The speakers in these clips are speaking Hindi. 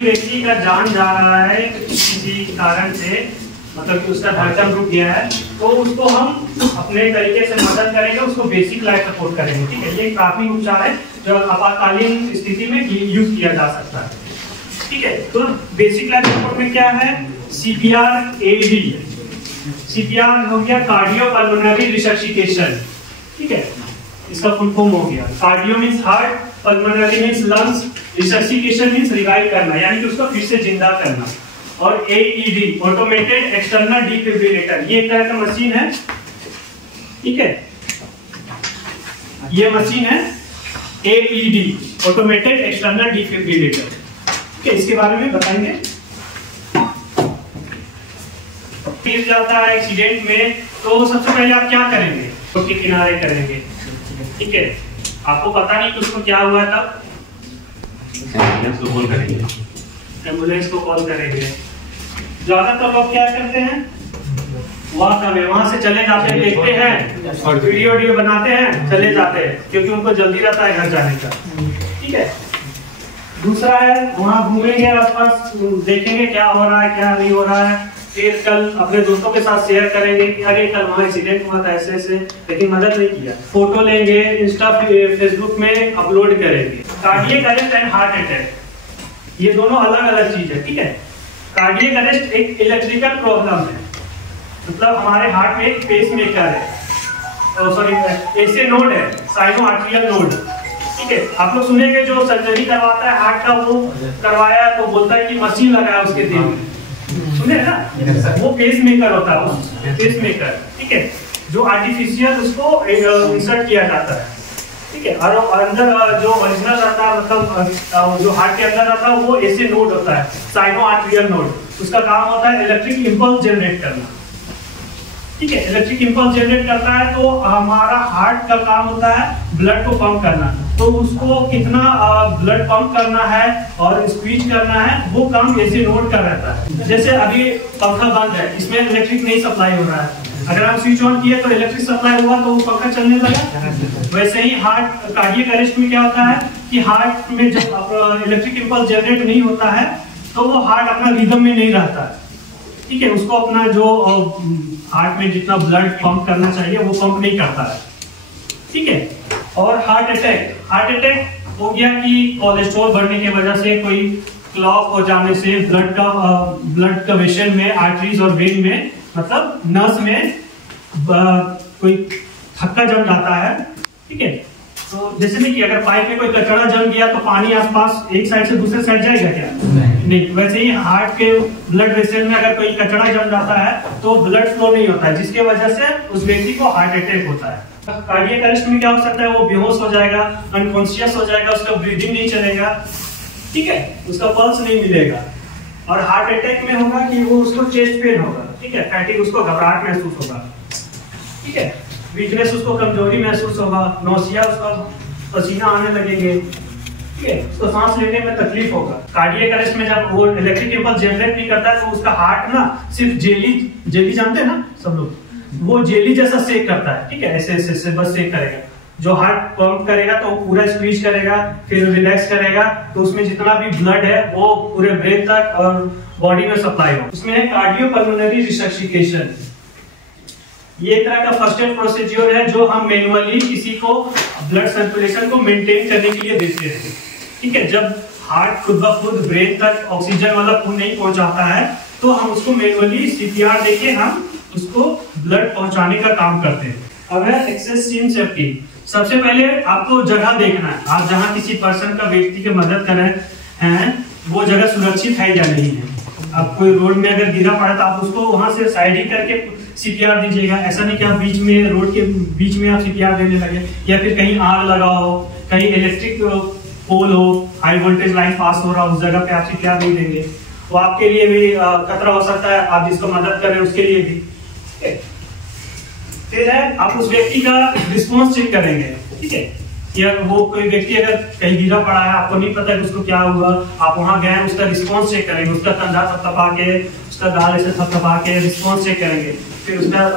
व्यक्ति का जान जा रहा है किसी कारण से, मतलब कि उसका धड़कन रुक गया है, तो उसको हम अपने तरीके से मदद करेंगे, उसको बेसिक लाइफ सपोर्ट करेंगे। ठीक है, ये एक प्राथमिक उपचार है जो आपातकालीन स्थिति में यूज किया जा सकता है। ठीक है, तो बेसिक लाइफ सपोर्ट में क्या है? CPR AD. सीपीआर हो गया कार्डियो पल्मोनरी रिससिटेशन। ठीक है, इसका फुल फॉर्म हो गया cardio means heart, pulmonary means lungs, resuscitation means revive करना, यानी कि उसको फिर से जिंदा करना। और एईडी ऑटोमेटेड एक्सटर्नल डिफिब्रिलेटर, ये एक तरह का मशीन है। ठीक है, ये मशीन है एईडी ऑटोमेटेड एक्सटर्नल डिफिब्रिलेटर। ठीक है, इसके बारे में बताएंगे। गिर जाता है एक्सीडेंट में तो सबसे पहले आप क्या करेंगे? रोड के किनारे करेंगे। ठीक है, आपको पता नहीं कि उसको क्या हुआ है, तब एम्बुलेंस को कॉल करेंगे। ज्यादातर लोग क्या करते हैं? वहां से चले जाते हैं, देखते हैं और वीडियो बनाते हैं, चले जाते हैं, क्योंकि उनको जल्दी रहता है घर जाने का। ठीक है, दूसरा है वहां घूमेंगे आसपास, देखेंगे क्या हो रहा है क्या नहीं हो रहा है, फिर कल अपने दोस्तों के साथ शेयर करेंगे कि अरे कल वहां एक्सीडेंट हुआ था ऐसे ऐसे, लेकिन मदद नहीं किया। फोटो लेंगे, इंस्टा फेसबुक में अपलोड करेंगे। Cardiac arrest and heart attack, ये दोनों अलग अलग चीज है। ठीक है, कार्डियक अरेस्ट एक इलेक्ट्रिकल प्रॉब्लम है, मतलब हमारे हार्ट में एक पेस मेकर है, सॉरी ऐसे नोड है, साइनो आर्टरियल नोड। ठीक है, आप लोग सुनेंगे जो सर्जरी करवाता है हार्ट का, वो करवाया तो बोलता है कि मशीन लगाया उसके दिल में, सुने ना? वो पेस मेकर होता है, पेस मेकर। ठीक है, जो आर्टिफिशियल उसको इंसर्ट किया जाता है। ठीक है, और अंदर जो ओरिजिनल रहता है, मतलब जो हार्ट के अंदर रहता है, वो ऐसे नोड होता है, साइनो आर्टरियल नोड। उसका काम होता है इलेक्ट्रिक इंपल्स जनरेट करना। ठीक है, इलेक्ट्रिक इंपल्स जनरेट करता है तो हमारा हार्ट का काम होता है ब्लड को पंप करना, तो उसको कितना ब्लड पंप करना है और स्क्वीज करना है, वो काम ऐसे नोड कर रहता है। जैसे अभी पंखा बंद है, इसमें इलेक्ट्रिक नहीं सप्लाई हो रहा है, अगर हम स्विच ऑन किए तो इलेक्ट्रिक सप्लाई हुआ तो वो पंखा चलने लगा। वैसे ही हार्ट कार्डियक अरेस्ट में क्या होता है कि हार्ट में जब इलेक्ट्रिक इंपल्स जनरेट नहीं होता है तो वो हार्ट अपना रिदम में नहीं रहता है। ठीक है, उसको अपना जो हार्ट में जितना ब्लड पंप करना चाहिए वो पंप नहीं करता है। ठीक है, और हार्ट अटैक हो गया कि कोलेस्ट्रॉल बढ़ने की वजह से, कोई क्लॉक हो जाने से, ब्लड का वेसल में, आर्टरीज और वेन में, मतलब नस में कोई थक्का जम जाता है। ठीक है, तो जैसे नहीं कि अगर पाइप में कोई कचरा जम गया तो पानी आसपास एक साइड से दूसरे साइड जाएगा क्या? नहीं। वैसे ही हार्ट के ब्लड वेसल में अगर कोई कचरा जम जाता है तो ब्लड फ्लो नहीं होता है, जिसके वजह से उस व्यक्ति को हार्ट अटैक होता है। कार्डियक अरेस्ट में क्या हो सकता है? वो बेहोश हो जाएगा, अनकॉन्शियस हो जाएगा, उसका ब्रीदिंग नहीं चलेगा। ठीक है, उसका पल्स नहीं मिलेगा। और हार्ट अटैक में होगा कि वो उसको चेस्ट पेन होगा। ठीक है, फैटिग, उसको घबराहट महसूस होगा। ठीक है, वीकनेस, उसको कमजोरी महसूस होगा, नौसिया, उसका पसीना आने लगेंगे। ठीक है, उसको सांस लेने में तकलीफ होगा। कार्डियक अरेस्ट में जब वो इलेक्ट्रिक इंपल्स जनरेट नहीं करता है तो उसका हार्ट ना सिर्फ जेली जानते हैं ना सब लोग, वो जेली जैसा शेक करता है। ठीक है, ऐसे ऐसे बस शेक करेगा। जो हार्ट पंप करेगा तो पूरा स्क्वीज करेगा, फिर रिलैक्स करेगा, तो उसमें जितना भी ब्लड है वो पूरे ब्रेन तक और बॉडी में सप्लाई हो। उसमें है कार्डियो पल्मोनरी रिससिटेशन। ये एक तरह का फर्स्ट एड प्रोसीजर है जो हम मैनुअली किसी को ब्लड सर्कुलेशन को मेंटेन करने के लिए देते हैं। ठीक है, जब हार्ट खुद ब खुद ब्रेन तक ऑक्सीजन वाला खून नहीं पहुंचाता है तो हम उसको मैनुअली सीपीआर देके हम उसको ब्लड पहुंचाने का काम करते हैं। अब है एक्सेस सीन सेफ्टी। सबसे पहले आपको जगह देखना है, आप जहां किसी पर्सन का, व्यक्ति की मदद कर रहे हैं वो जगह सुरक्षित है या नहीं है। आप कोई रोड में अगर गिरा पड़ा तो आप उसको वहां से साइड ही करके सीपीआर दीजिएगा। ऐसा नहीं कि आप बीच में, रोड के बीच में आप सीपीआर देने लगे, या फिर कहीं आग लगा हो, कहीं इलेक्ट्रिक पोल हो, हाई वोल्टेज लाइन पास हो रहा हो, उस जगह पे आप सीपीआर नहीं देंगे, वो आपके लिए भी खतरा हो सकता है, आप जिसको मदद कर रहे हैं उसके लिए भी। फिर है आप उस व्यक्ति का रिस्पॉन्स चेक करेंगे। ठीक है, या वो कोई व्यक्ति अगर कहीं गिरा पड़ा है, आपको नहीं पता कि उसको क्या हुआ, आप वहां गए, उसका रिस्पॉन्स चेक करेंगे, उसका कंधा थपथपा के, उसका गाल ऐसे थपथपा के रिस्पॉन्स चेक करेंगे। फिर उसका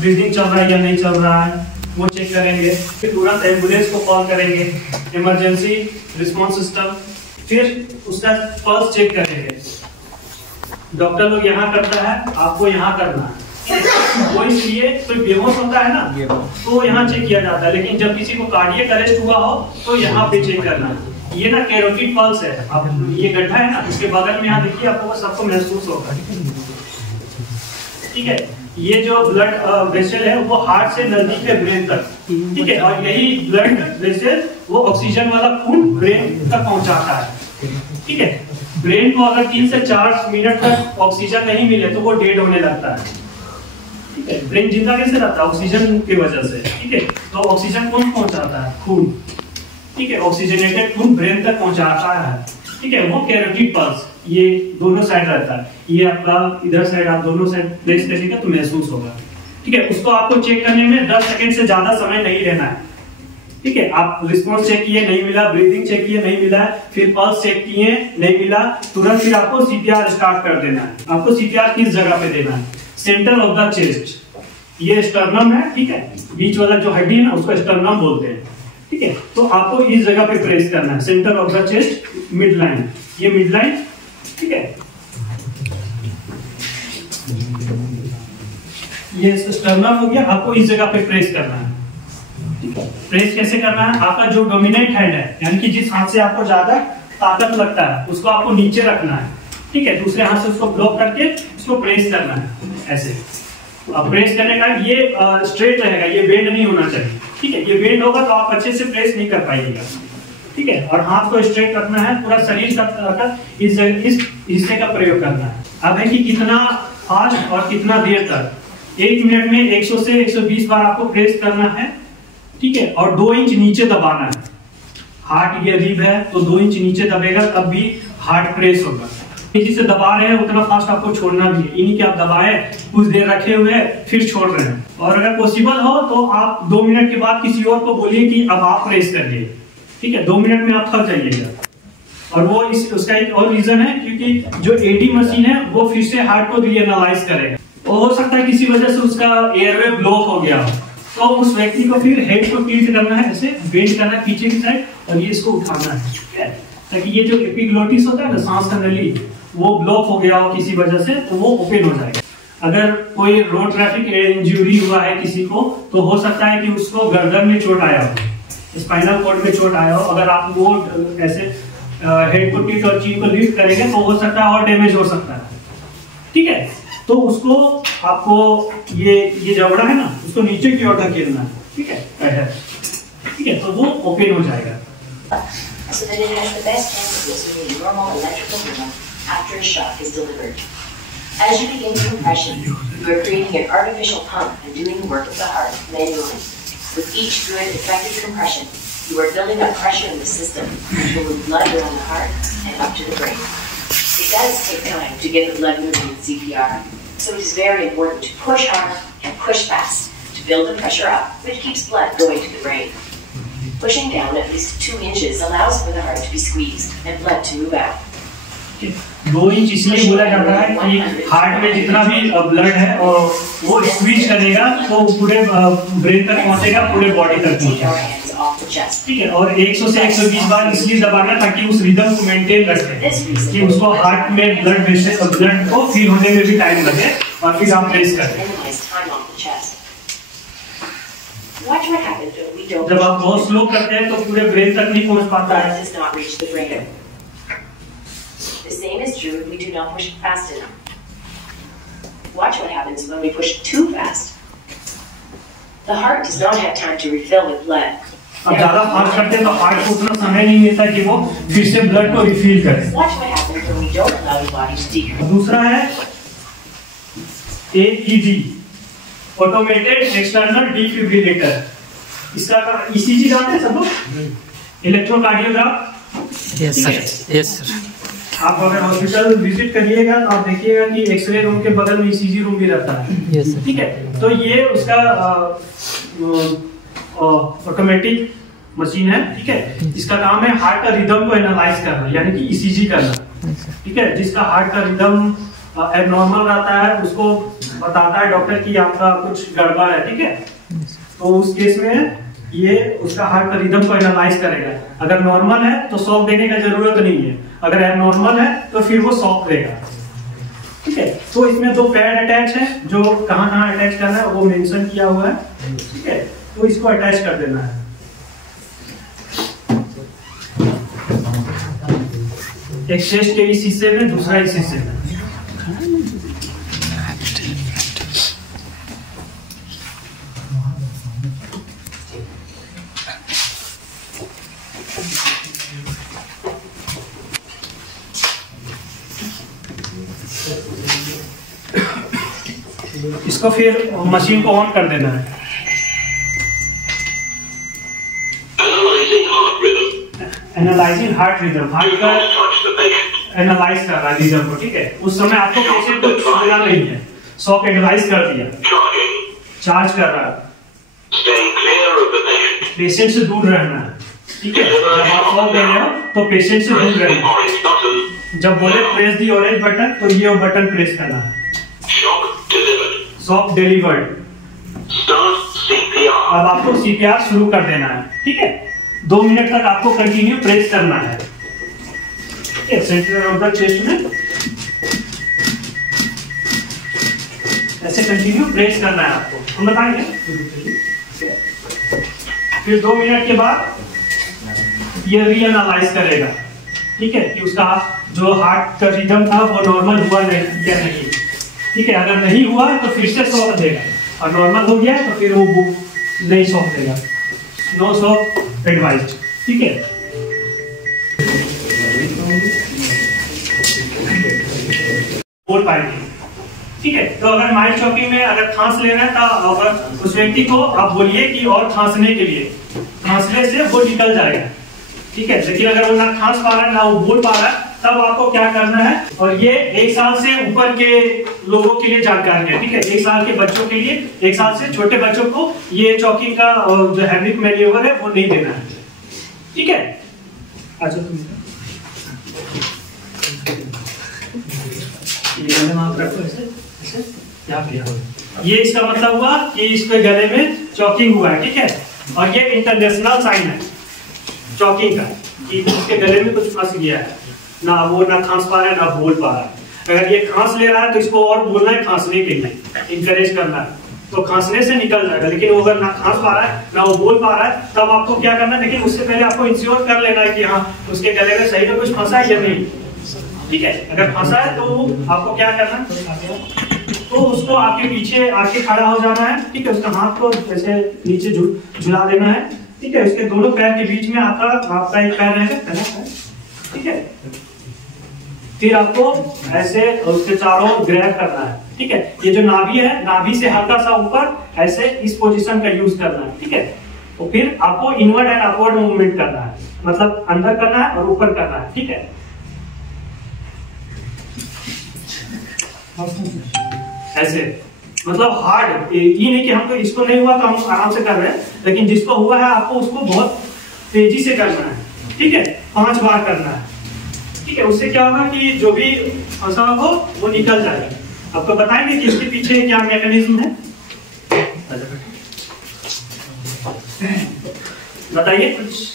ब्रीदिंग चल रहा है या नहीं चल रहा है वो चेक करेंगे। फिर तुरंत एम्बुलेंस को कॉल करेंगे, इमरजेंसी रिस्पॉन्स सिस्टम। फिर उसका पल्स चेक करेंगे। डॉक्टर लोग यहाँ करता है, आपको यहाँ करना है। वो इसलिए कोई बेहोश होता है ना तो यहाँ चेक किया जाता है, लेकिन जब किसी को कार्डियक अरेस्ट हुआ हो तो यहाँ पे चेक करना है। ये ना कैरोटिड पल्स है। अब ये गड्ढा है ना, इसके बगल में यहाँ देखिए, आपको सबको महसूस होगा। ठीक है, ये जो ब्लड वेसल है वो हार्ट से नजदीक है ब्रेन तक। ठीक है, और यही ब्लड वेसल वो ऑक्सीजन वाला खून ब्रेन तक पहुंचाता है। ठीक है, ब्रेन को अगर 3 से 4 मिनट तक ऑक्सीजन नहीं मिले तो वो डेड होने लगता है। ठीक है, ब्रेन जिंदा कैसे रहता है? ऑक्सीजन की वजह से। ठीक है, तो ऑक्सीजन कौन पहुंचाता है? खून। ठीक है, ऑक्सीजनेटेड खून ब्रेन तक पहुंचाता है। ठीक है, वो कैरोटिड पल्स ये दोनों साइड रहता है। ये आपका इधर साइड आप दोनों साइड प्लेस करिएगा तो महसूस होगा। ठीक है, उसको आपको चेक करने में 10 सेकंड से ज्यादा समय नहीं लेना है। ठीक है, आप रिस्पॉन्स चेक किए नहीं मिला, ब्रीदिंग चेक किए नहीं मिला, फिर पल्स चेक किए नहीं मिला, तुरंत फिर आपको सीपीआर स्टार्ट कर देना है। आपको सीपीआर किस जगह पे देना है? Centre of the chest. ये स्टर्नम है। ठीक है, बीच वाला जो हड्डी है ना उसको स्टर्नम बोलते हैं। ठीक है, तो आपको इस जगह पे प्रेस करना है, centre of the chest, mid line. ये मिड लाइन। ठीक है, ये स्टर्नम हो गया, आपको इस जगह पे प्रेस करना है। प्रेस कैसे करना है? आपका जो डोमिनेंट हैंड है, यानी कि जिस हाथ से आपको ज्यादा ताकत लगता है उसको आपको नीचे रखना है। ठीक है, दूसरे हाथ से उसको ब्लॉक करके उसको प्रेस करना है ऐसे। अब प्रेस करने का ये स्ट्रेट रहेगा, ये बेंड नहीं होना चाहिए। ठीक है, ये बेंड होगा तो आप अच्छे से प्रेस नहीं कर पाइएगा। ठीक है, और हाथ को स्ट्रेट रखना है, पूरा शरीर का इस हिस्से का प्रयोग करना है। अब है कि कितना फास्ट और कितना देर तक। 1 मिनट में 100 से 120 बार आपको प्रेस करना है। ठीक है, और 2 इंच नीचे दबाना है। हार्ट ये रिब है तो 2 इंच नीचे दबेगा तब भी हार्ट प्रेस होगा। जिसे दबा रहे हैं उतना फास्ट आपको छोड़ना भी है। इन्हीं के आप दबाए, कुछ देर रखे हुए फिर छोड़ रहे हैं। और अगर पॉसिबल हो तो आप 2 मिनट के बाद किसी और को बोलिए कि अब आप प्रेस करिए। ठीक है, 2 मिनट में आप थक जाइएगा। और वो उसका एक और रीजन है, क्योंकि जो एडी मशीन है वो फिर से हार्ट को रीएनालाइज करेगा। वो हो सकता है किसी वजह से उसका एयरवे ब्लॉक हो गया, तो उस व्यक्ति को फिर हेड को टिल्ट करना है, ऐसे बेंड करना है पीछे की साइड, और ये इसको उठाना है। ठीक है, ताकि ये जो एपिग्लोटिस होता है ना, सांस का नली, वो ब्लॉक हो गया हो किसी वजह से तो वो ओपन हो जाएगा। अगर कोई रोड ट्रैफिक इंजरी हुआ है किसी को तो हो सकता है कि उसको गर्दन में चोट आया हो, स्पाइनल कॉर्ड में चोट आया हो। अगर आप वो ऐसे हेड को टिल्ट और चीन को लिफ्ट करेंगे तो हो सकता है और डैमेज हो सकता है। ठीक है, तो उसको आपको ये जबड़ा है ना उसको नीचे की ओर धकेलना है। ठीक है, ठीक है, तो वो ओपन हो जाएगा। So that it has the best chance of resuming normal electrical rhythm after a shock is delivered. As you begin compression, you are creating an artificial pump and doing the work of the heart manually. With each good, effective compression, you are building up pressure in the system to move blood around the heart and up to the brain. It does take time to get the blood moving in CPR, so it is very important to push hard and push fast to build the pressure up, which keeps blood going to the brain. Pushing down at least 2 inches allows for the heart to be squeezed and blood to move out. 2 inch इसलिए बोला जाता है कि हार्ट में जितना भी ब्लड है और वो स्क्वीज करेगा तो पूरे ब्रेन तक पहुंचेगा, पूरे बॉडी तक पहुंचेगा। ठीक है, और 100 से 120 बार इसलिए दबाना ताकि उस रिदम को मेंटेन रखे, कि उसको हार्ट में ब्लड को फील होने में भी टाइम लगे और फिर आप प्रेस करें। जब आप बहुत स्लो करते हैं तो पूरे ब्रेन तक नहीं पहुंच पाता है। The same is true if we do not push fast enough. Watch what happens when we push too fast. The heart does not have time to refill with blood. अब ज़्यादा फास्ट करते हैं तो हार्ट को उतना समय नहीं मिलता कि वो फिर से ब्लड को रिफिल करे। Watch what happens when we don't allow the body to decrease. दूसरा है AED, ऑटोमेटेड एक्सटर्नल डिफिब्रिलेटर। इसका ECG जानते हैं सब लोग, electrocardiograph. Yes sir, yes sir. आप अगर हॉस्पिटल विजिट करिएगा तो आप देखिएगा कि एक्सरे रूम के बगल में ECG रूम भी रहता है। yes, ठीक है, तो ये उसका ऑटोमेटिक मशीन है। ठीक है, इसका काम है हार्ट का रिदम को एनालाइज करना, यानी कि ECG करना। ठीक है, जिसका हार्ट का रिदम एबनॉर्मल रहता है उसको बताता है डॉक्टर कि आपका कुछ गड़बड़ है। ठीक है, तो उस केस में ये उसका हार्ट का रिदम को एनालाइज करेगा। अगर नॉर्मल है तो शॉक देने का जरूरत नहीं है, अगर एबनॉर्मल है तो फिर वो शॉक देगा। ठीक है, तो इसमें 2 पैड अटैच है, जो कहाँ अटैच करना है वो मेंशन किया हुआ है। ठीक है, तो इसको अटैच कर देना है। एक चेस्ट के इस हिस्से में, दूसरा इस हिस्से में। इसको फिर मशीन को ऑन कर देना है। एनालाइजिंग हार्ट रिदम, हार्ट का एनालाइज कर रहा है रिदम को। ठीक है, उस समय आपको पेशेंट को छूना नहीं है, शॉक एडवाइस कर दिया, चार्ज कर रहा है, पेशेंट से दूर रहना है। ठीक है, जब आप शॉक दे रहे हो तो पेशेंट से दूर रहना है। जब बोले प्रेस दी ऑरेंज बटन तो ये बटन प्रेस करना है। Shock delivered. अब आपको CPR शुरू कर देना है। ठीक है, 2 मिनट तक आपको कंटिन्यू प्रेस करना है। ठीक है, सेंटर ऑफ द चेस्ट में ऐसे कंटिन्यू प्रेस करना है आपको, हम बताएंगे। फिर 2 मिनट के बाद ये रीएनालाइज करेगा। ठीक है, कि उसका जो हार्ट का रिदम था वो नॉर्मल हुआ नहीं या नहीं। ठीक है, अगर नहीं हुआ तो फिर से शॉक देगा, और नॉर्मल हो गया तो फिर वो नहीं शॉक देगा। No shock advised. ठीक है, बोल पाएंगे। ठीक है, तो अगर माइल्ड चॉकिंग में अगर खांस लेना है तो अगर उस व्यक्ति को आप बोलिए कि और खांसने के लिए, खांसने से वो निकल जाएगा। ठीक है, लेकिन अगर वो ना खांस पा रहा है ना वो बोल पा रहा है, तब आपको क्या करना है, और ये 1 साल से ऊपर के लोगों के लिए जानकारी है। ठीक है, 1 साल के बच्चों के लिए, 1 साल से छोटे बच्चों को ये चॉकिंग का जो हैबिट मैन्यूवर है वो नहीं देना है। ठीक है, अच्छा तुम ये इसका मतलब हुआ कि इसके गले में चॉकिंग हुआ है। ठीक है, और ये इंटरनेशनल साइन है चॉकिंग का, कि उसके गले में कुछ फंस गया है, ना वो ना खांस पा रहा है ना बोल पा रहा है। अगर ये खांस ले रहा है तो इसको और बोलना है, खांसने के लिए इंकरेज करना है, तो खांसने से निकल जाएगा। लेकिन वो अगर ना खांस पा रहा है ना वो बोल पा रहा है, तब आपको क्या करना है, लेकिन उससे पहले आपको इंश्योर कर लेना है कि हाँ उसके गले में सही में कुछ फंसा है या नहीं। ठीक है, अगर फंसा है तो आपको क्या करना है, तो उसको आपके पीछे आके खड़ा हो जाना है। ठीक है, उसका हाथ को ऐसे नीचे झुला देना है। ठीक है, उसके दोनों पैर के बीच में आपका एक पैर रहेगा। ठीक है, फिर आपको ऐसे उसके चारों ग्रैब करना है। ठीक है, ये जो नाभि है, नाभि से हल्का सा ऊपर ऐसे इस पोजीशन का यूज करना है। ठीक है, तो फिर आपको इनवर्ड एंड अपवर्ड मूवमेंट करना है, मतलब अंदर करना है और ऊपर करना है। ठीक है, ऐसे मतलब हार्ड, ये नहीं कि हमको इसको नहीं हुआ तो हम आराम से कर रहे हैं, लेकिन जिसको हुआ है आपको उसको बहुत तेजी से करना है। ठीक है, 5 बार करना है। ठीक है, उससे क्या होगा कि जो भी फंसा हो वो निकल जाएगा। आपको बताएंगे कि इसके पीछे क्या मैकेनिज्म है, बताइए कुछ।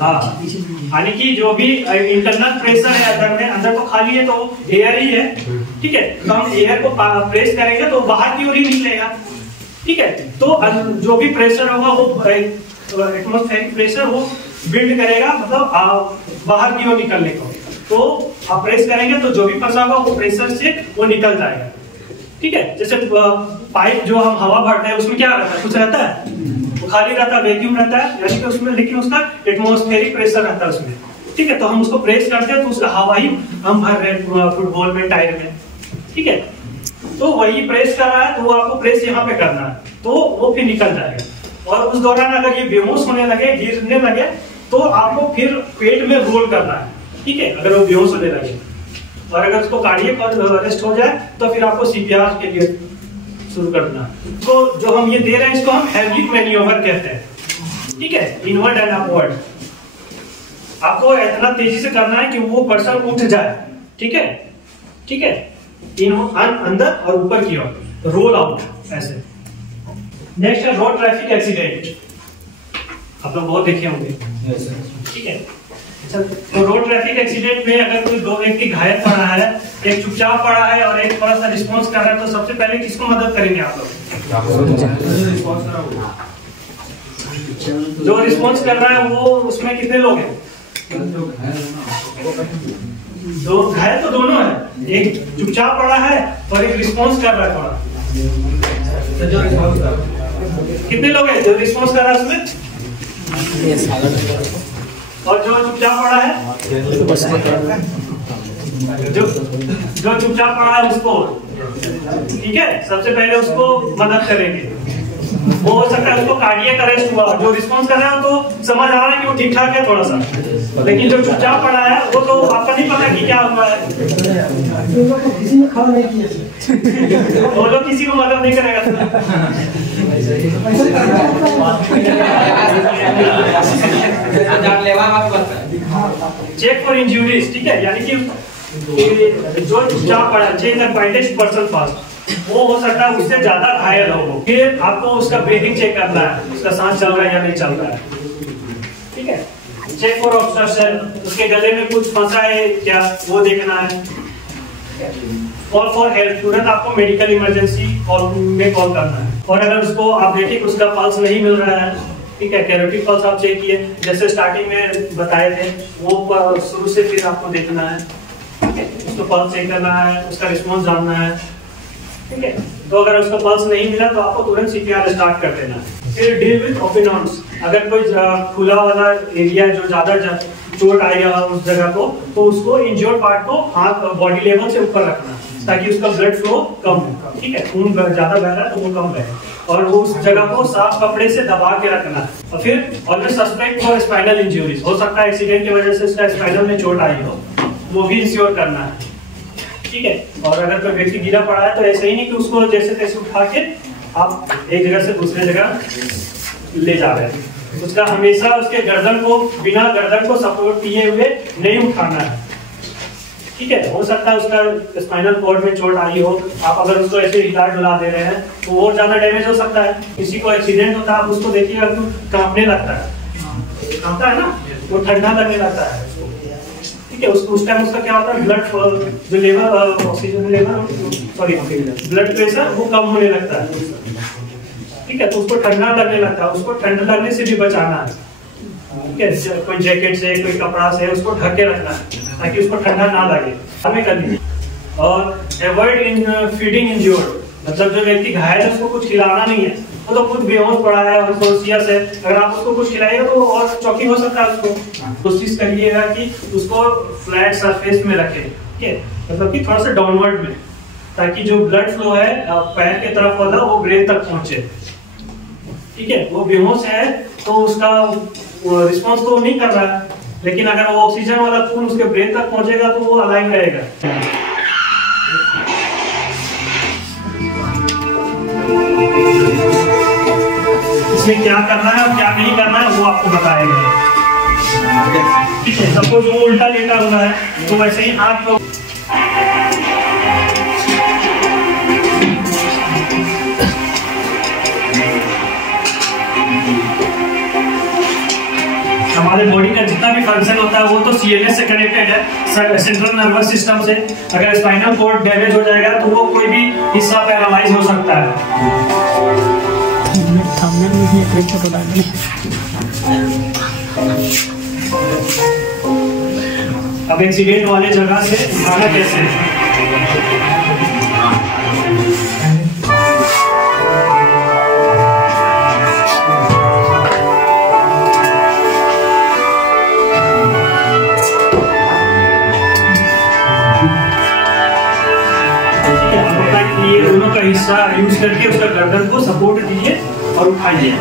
हाँ, यानी कि जो भी इंटरनल प्रेशर है अंदर तो खाली है तो एयर ही है। ठीक है, तो हम एयर को प्रेस करेंगे तो बाहर की ओर ही निकलेगा। ठीक है, तो जो भी प्रेशर होगा वो एटमॉस्फेरिक प्रेशर वो बिल्ड करेगा, मतलब बाहर की ओर निकलने को। तो आप प्रेस करेंगे तो जो भी फंसा होगा वो प्रेशर से वो निकल जाएगा। ठीक है, जैसे पाइप जो हम हवा भरते हैं उसमें क्या रहता है, कुछ रहता है, वो खाली रहता है, वैक्यूम रहता है, यानी कि उसमें, लेकिन उसका एटमॉस्फेरिक प्रेशर रहता है उसमें। ठीक है, तो हम उसको प्रेस करते हैं तो उसका हवा ही हम भर रहे हैं फुटबॉल में, टायर में। ठीक है, तो वही प्रेस कर रहा है तो वो आपको प्रेस यहाँ पे करना है, तो वो फिर निकल जाएगा। और उस दौरान अगर ये बेहोश होने लगे, गिरने लगे, तो आपको फिर पेट में रोल करना है। ठीक है, अगर वो बेहोश होने लगे, और अगर उसको कार्डियक अरेस्ट हो जाए तो फिर आपको CPR के लिए शुरू करना। तो जो हम ये दे रहे हैं इसको हम हेमलिक मैन्यूवर कहते हैं। ठीक है, इनवर्ड एंड अपवर्ड। आपको इतना तेजी से करना है कि वो पर्सन उठ जाए। ठीक है, ठीक है, अंदर और ऊपर की ओर रोल आउट ऐसे। नेक्स्ट है रोड ट्रैफिक एक्सीडेंट। आप लोग बहुत देखे होंगे, ठीक है। अच्छा, तो रोड ट्रैफिक एक्सीडेंट में अगर कोई दो व्यक्ति घायल पड़ा है, एक चुपचाप पड़ा है और एक थोड़ा सा रिस्पॉन्स कर रहा है, तो सबसे पहले किसको मदद करेंगे आप लोग? जो रिस्पॉन्स कर रहा है वो, उसमें कितने लोग हैं? दो घायल तो दोनों है, एक चुपचाप पड़ा है और एक रिस्पॉन्स कर रहा है थोड़ा। कितने लोग हैं जो रिस्पॉन्स कर रहा है उसमें? और जो चुपचाप पड़ा है, जो चुपचाप पड़ा है उसको, ठीक है, सबसे पहले उसको मदद करेंगे। वो हो सकता है उसको कार्डियक अरेस्ट हुआ, जो रिस्पॉन्स कर रहा है तो समझ आ रहा है कि वो ठीक ठाक है थोड़ा सा, लेकिन जो चुपचाप पड़ा है वो तो आपका नहीं पता कि क्या हुआ है। किसी ने खबर नहीं किया, वो लोग किसी को मदद नहीं करेगा। चेक फॉर इंजरीज, ठीक है, यानी कि जो चुपचाप पड़ा है, check the quietest person first, वो हो सकता है उससे ज्यादा घायल हो। फिर आपको उसका ब्रीथिंग चेक करना है, उसका सांस चल रहा है या नहीं चल रहा है, ठीक है। चेक फॉर ऑब्स्ट्रक्शन, उसके गले में कुछ फंसा है क्या, वो देखना है। कॉल फॉर हेल्प, तुरंत आपको मेडिकल इमरजेंसी में कॉल करना है। और अगर उसको आप देखें उसका पल्स नहीं मिल रहा है, ठीक है, कैरोटिक पल्स आप चेक किए, जैसे स्टार्टिंग में बताए थे, वो शुरू से फिर आपको देखना है, उसको पल्स चेक करना है, उसका रिस्पॉन्स जानना है, ठीक है। तो अगर उसका पल्स नहीं मिला तो आपको तुरंत सीपीआर स्टार्ट कर देना है। फिर डील विद ओपिनॉन्स, अगर कोई खुला वाला एरिया जो ज्यादा चोट आई है उस जगह को, तो उसको इंजर्ड पार्ट को हाथ बॉडी लेवल से ऊपर रखना ताकि उसका ब्लड फ्लो कम हो, ठीक है, खून ज्यादा बह रहा है तो वो कम रहे, और वो उस जगह को साफ कपड़े से दबा के रखना है। और फिर always suspect for spinal injuries, हो सकता है एक्सीडेंट की वजह से उसका स्पाइनल में चोट आई हो, वो भी इंश्योर करना है, ठीक है। और अगर कोई व्यक्ति गिरा पड़ा है तो ऐसे ही नहीं कि उसको जैसे तैसे उठा के आप एक जगह से दूसरे जगह ले जा रहे हैं, उसका हमेशा उसके गर्दन को, बिना गर्दन को सपोर्ट किए हुए नहीं उठाना है, ठीक है। हो सकता है उसका स्पाइनल कॉर्ड में चोट आई हो, आप अगर उसको ऐसे हिला डुला दे रहे हैं तो और ज्यादा डैमेज हो सकता है। किसी को एक्सीडेंट होता है, आप उसको देखिएगा तो कांपने लगता है, कांपता है ना, वो ठंडा लगने लगता है, ठीक है। उस टाइम उसका क्या होता है, ब्लड जो level, oxygen level, sorry blood pressure वो कम होने लगता है, ठीक है। तो उसको ठंडा लगने लगता है, उसको ठंडा लगने से भी बचाना है, ठीक है। कोई जैकेट से, कोई कपड़ा से उसको ढक के रखना है ताकि उसको ठंडा ना लगे, हमें करनी। और अवॉइड इन फीडिंग इंज्योर्ड, मतलब जो व्यक्ति घायल है उसको कुछ खिलाना नहीं है, वो तो खुद बेहोश पड़ा है और कॉन्शियस है, अगर आप उसको कुछ खिलाएगा तो और चौकी हो सकता है उसको। कोशिश करिएगा कि उसको फ्लैट सरफेस में रखें, ठीक है, मतलब कि थोड़ा सा डाउनवर्ड में, ताकि जो ब्लड फ्लो है पैर के तरफ वाला वो ब्रेन तक पहुंचे, ठीक है। वो बेहोश है तो उसका रिस्पॉन्स तो नहीं कर रहा है, लेकिन अगर वो ऑक्सीजन वाला खून उसके ब्रेन तक पहुंचेगा तो वो अलाइव रहेगा। इसमें क्या करना है और क्या नहीं करना है वो आपको बताएगा, ठीक है। सपोज वो उल्टा लेटा हुआ है तो वैसे ही हाथ को हमारे बॉडी का जितना भी फंक्शन होता है वो तो सीएनएस से कनेक्टेड है, सेंट्रल नर्वस सिस्टम से। अगर स्पाइनल कॉर्ड डैमेज हो जाएगा तो वो कोई भी हिस्सा पैरालाइज हो सकता है। अब एक्सीडेंट वाले जगह से उठाना कैसे है? ये दोनों का हिस्सा यूज करके उसका गर्दन को सपोर्ट दीजिए और उठाइए।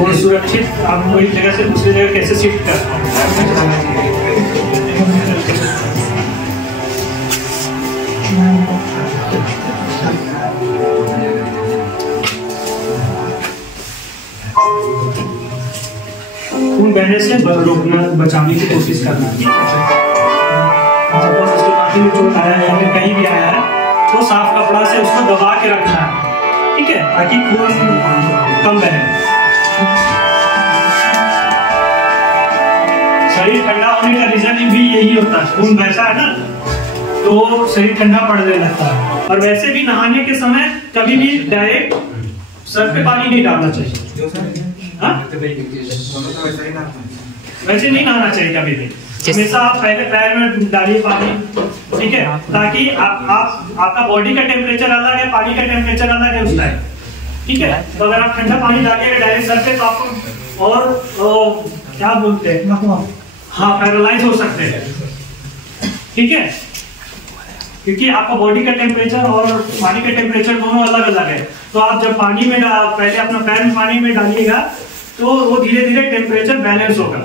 और सुरक्षित आपको एक जगह से दूसरी जगह कैसे शिफ्ट करना खून बहने से रोकना, बचाने की कोशिश करना। छाती में चोट आया है या फिर कहीं भी आया है तो साफ कपड़ा से उसको दबा के रखना है, ठीक है, ताकि खून कम बहे। शरीर ठंडा होने का रीजन भी यही होता है, खून बहता है ना तो शरीर ठंडा पड़ने लगता है। और वैसे भी नहाने के समय कभी भी डायरेक्ट सर पे पानी नहीं डालना चाहिए, हाँ? वैसे नहीं नहाना चाहिए कभी भी, हमेशा आप पहले पैर में डालिए पानी, ठीक है, ताकि आपका बॉडी का टेम्परेचर अलग है, पानी का टेम्परेचर अलग है उस टाइम, ठीक है। तो अगर आप ठंडा पानी डालिएगा डायरेक्ट सर पे तो आपको और क्या बोलते हैं, हाँ, पैरालाइज हो सकते हैं, ठीक है, क्योंकि आपका बॉडी का टेम्परेचर और पानी का टेम्परेचर दोनों अलग अलग है। तो आप जब पानी में पहले अपना पैर में पानी में डालिएगा तो वो धीरे धीरे टेम्परेचर बैलेंस होगा।